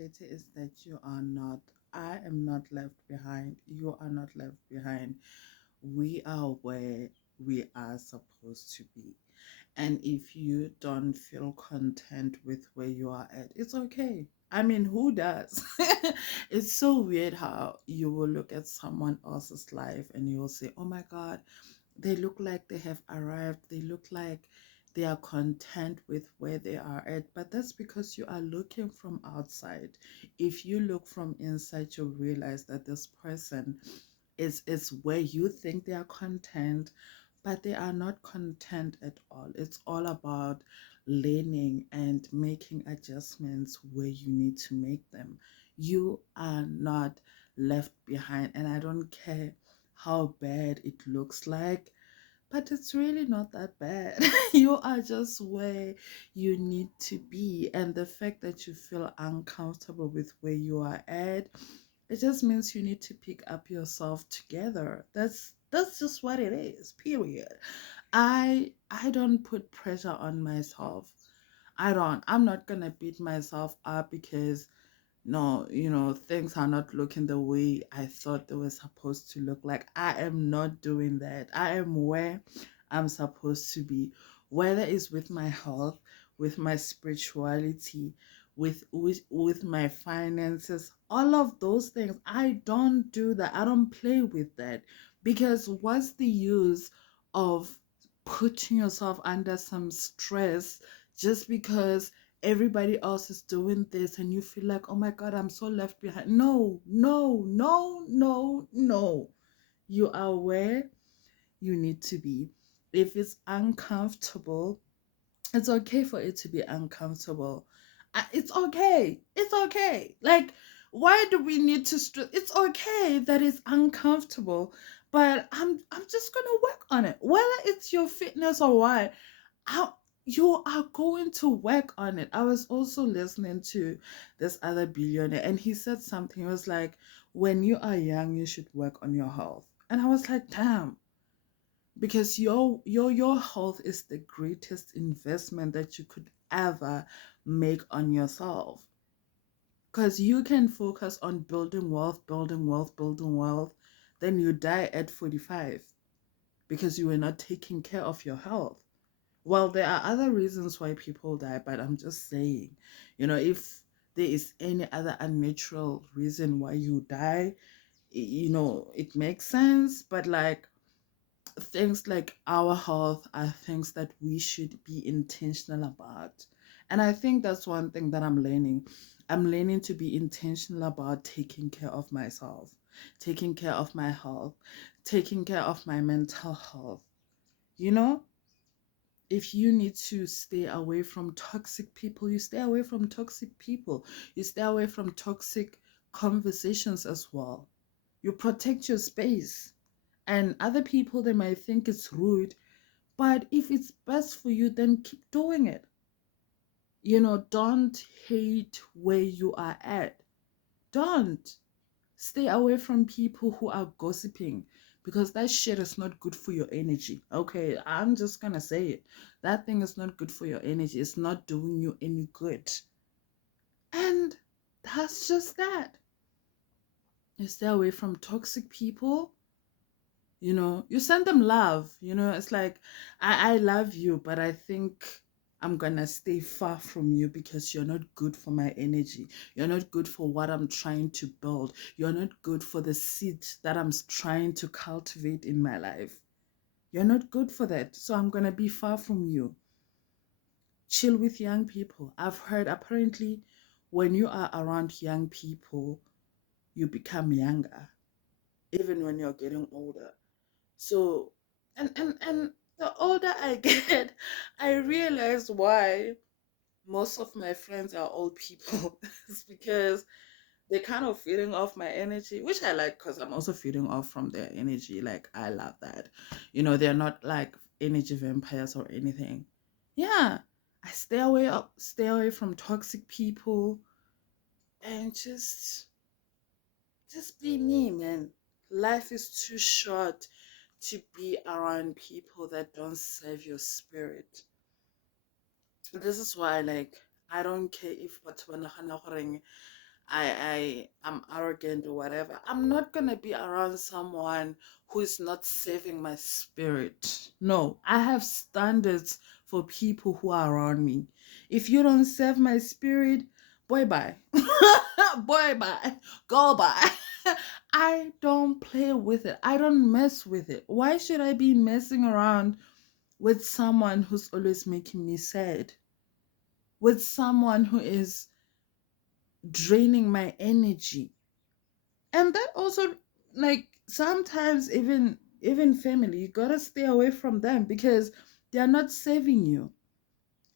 reality is that you are not, I am not left behind. You are not left behind. We are where we are supposed to be. And if you don't feel content with where you are at, it's okay. I mean, who does? It's so weird how you will look at someone else's life and you will say, oh my God, they look like they have arrived. They look like they are content with where they are at. But that's because you are looking from outside. If you look from inside, you'll realize that this person is where you think they are content, but they are not content at all. It's all about learning and making adjustments where you need to make them. You are not left behind, and I don't care how bad it looks like, but it's really not that bad. You are just where you need to be, and the fact that you feel uncomfortable with where you are at, it just means you need to pick up yourself together. That's just what it is. Period. I don't put pressure on myself. I don't. I'm not gonna beat myself up because no, things are not looking the way I thought they were supposed to look like. I am not doing that. I am where I'm supposed to be, whether it's with my health, with my spirituality, with my finances, all of those things. I don't do that. I don't play with that because what's the use of putting yourself under some stress just because everybody else is doing this and you feel like, oh my God, I'm so left behind? No, no, no, no, no. You are where you need to be. If it's uncomfortable, it's okay for it to be uncomfortable. It's okay. It's okay. Like, why do we need to stress? It's okay that it's uncomfortable, but I'm just gonna work on it. Whether it's your fitness or what, how you are going to work on it. I was also listening to this other billionaire, and he said something. He was like, when you are young, you should work on your health. And I was like, damn, because your health is the greatest investment that you could ever make on yourself. Because you can focus on building wealth, building wealth, building wealth, then you die at 45 because you were not taking care of your health. Well, there are other reasons why people die, but I'm just saying, if there is any other unnatural reason why you die, it makes sense. But like things like our health are things that we should be intentional about. And I think that's one thing that I'm learning. I'm learning to be intentional about taking care of myself, taking care of my health, taking care of my mental health. You know, if you need to stay away from toxic people, you stay away from toxic people. You stay away from toxic conversations as well. You protect your space. And other people, they might think it's rude, but if it's best for you, then keep doing it. Don't hate where you are at. Don't. Stay away from people who are gossiping because that shit is not good for your energy. Okay, I'm just gonna say it. That thing is not good for your energy. It's not doing you any good. And that's just that. You stay away from toxic people. You send them love. It's like, I love you, but I think I'm gonna stay far from you because you're not good for my energy. You're not good for what I'm trying to build. You're not good for the seed that I'm trying to cultivate in my life. You're not good for that. So I'm gonna be far from you. Chill with young people. I've heard apparently when you are around young people, you become younger, even when you're getting older. So, and the older I get, I realize why most of my friends are old people. It's because they're kind of feeding off my energy, which I like because I'm also feeding off from their energy. Like, I love that. They're not like energy vampires or anything. Yeah, I stay away from toxic people and just be me, man. Life is too short to be around people that don't serve your spirit. This is why, like, I don't care if batho ba nagana goreng I'm arrogant or whatever, I'm not gonna be around someone who is not saving my spirit. No, I have standards for people who are around me. If you don't save my spirit, boy bye. Boy bye. Go bye. I don't play with it. I don't mess with it. Why should I be messing around with someone who's always making me sad? With someone who is draining my energy? And that also, like, sometimes even family, you gotta stay away from them because they're not saving you.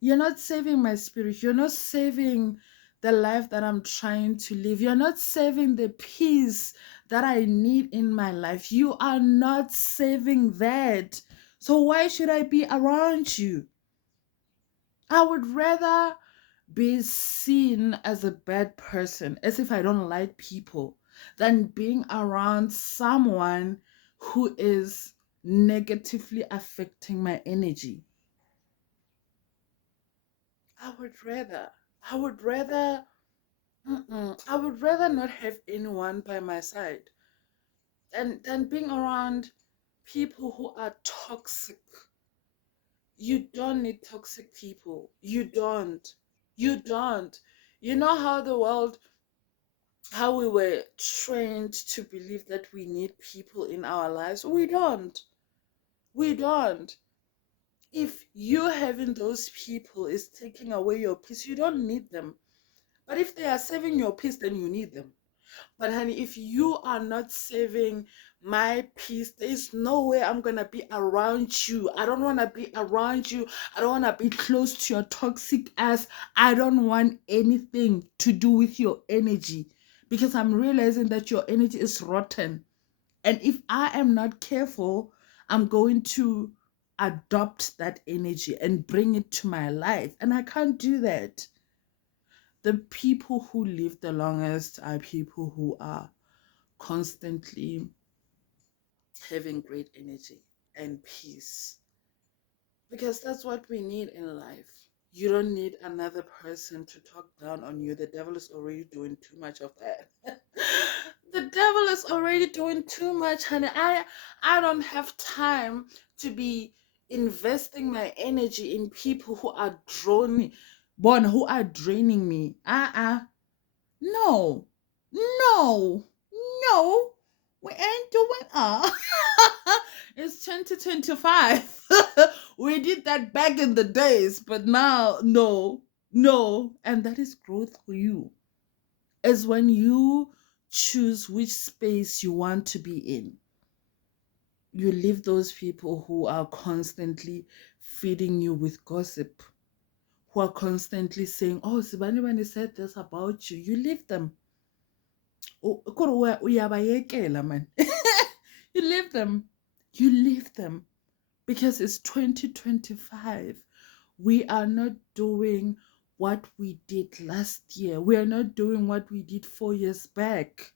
You're not saving my spirit. You're not saving the life that I'm trying to live. You're not saving the peace that I need in my life. You are not saving that. So why should I be around you? I would rather be seen as a bad person, as if I don't like people, than being around someone who is negatively affecting my energy. I would rather, I would rather, I would rather not have anyone by my side than being around people who are toxic. You don't need toxic people. You don't. You don't. You know how the world, how we were trained to believe that we need people in our lives. We don't. We don't. If you having those people is taking away your peace, you don't need them. But if they are saving your peace, then you need them. But honey, if you are not saving my peace, there is no way I'm gonna be around you. I don't wanna be around you. I don't wanna be close to your toxic ass. I don't want anything to do with your energy because I'm realizing that your energy is rotten. And if I am not careful, I'm going to adopt that energy and bring it to my life. And I can't do that. The people who live the longest are people who are constantly having great energy and peace, because that's what we need in life. You don't need another person to talk down on you. The devil is already doing too much of that. The devil is already doing too much, honey. I don't have time to be investing my energy in people who are who are draining me. No, no, no, we ain't doing It's 2025. We did that back in the days, but now, no, no. And that is growth for you. Is when you choose which space you want to be in. You leave those people who are constantly feeding you with gossip, who are constantly saying, oh, Sibani when he said this about you. You leave them. Uyabayekela, man. You leave them. You leave them. Because it's 2025. We are not doing what we did last year. We are not doing what we did 4 years back.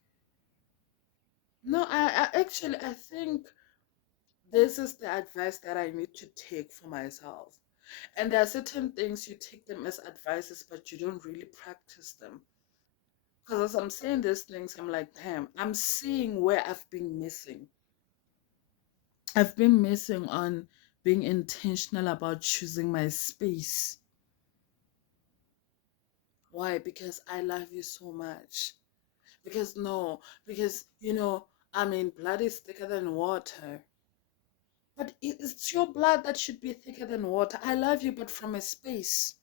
No, I think this is the advice that I need to take for myself. And there are certain things you take them as advices, but you don't really practice them. Because as I'm saying these things, I'm like, damn, I'm seeing where I've been missing. I've been missing on being intentional about choosing my space. Why? Because I love you so much. Because no, because I mean, blood is thicker than water. But it's your blood that should be thicker than water. I love you, but from a space.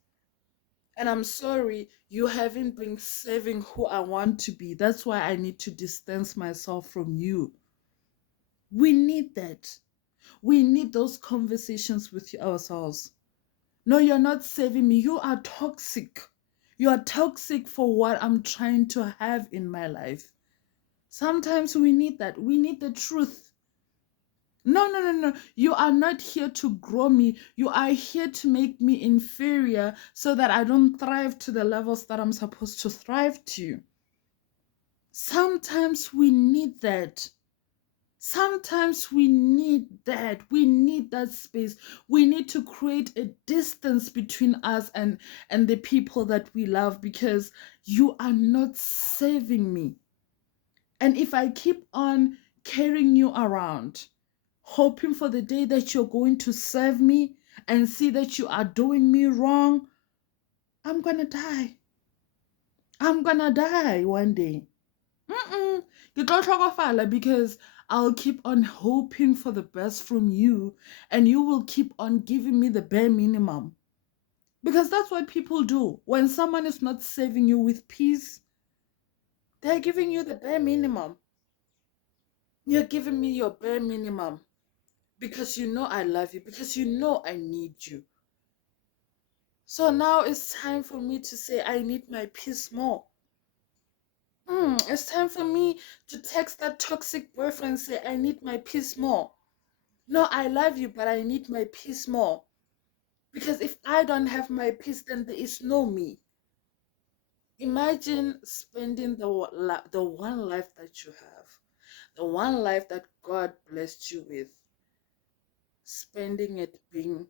And I'm sorry, you haven't been saving who I want to be. That's why I need to distance myself from you. We need that. We need those conversations with ourselves. No, you're not saving me. You are toxic. You are toxic for what I'm trying to have in my life. Sometimes we need that. We need the truth. No, no, no, no. You are not here to grow me. You are here to make me inferior so that I don't thrive to the levels that I'm supposed to thrive to. Sometimes we need that. Sometimes we need that. We need that space. We need to create a distance between us and the people that we love, because you are not saving me. And if I keep on carrying you around, hoping for the day that you're going to serve me and see that you are doing me wrong, I'm gonna die. I'm gonna die one day. Mm-mm. Ke tlo tlhokofala, because I'll keep on hoping for the best from you, and you will keep on giving me the bare minimum. Because that's what people do. When someone is not serving you with peace, they're giving you the bare minimum. You're giving me your bare minimum because you know I love you, because you know I need you. So now it's time for me to say I need my peace more. It's time for me to text that toxic boyfriend and say I need my peace more. No, I love you, but I need my peace more. Because if I don't have my peace, then there is no me. Imagine spending the one life that you have, the one life that God blessed you with, spending it being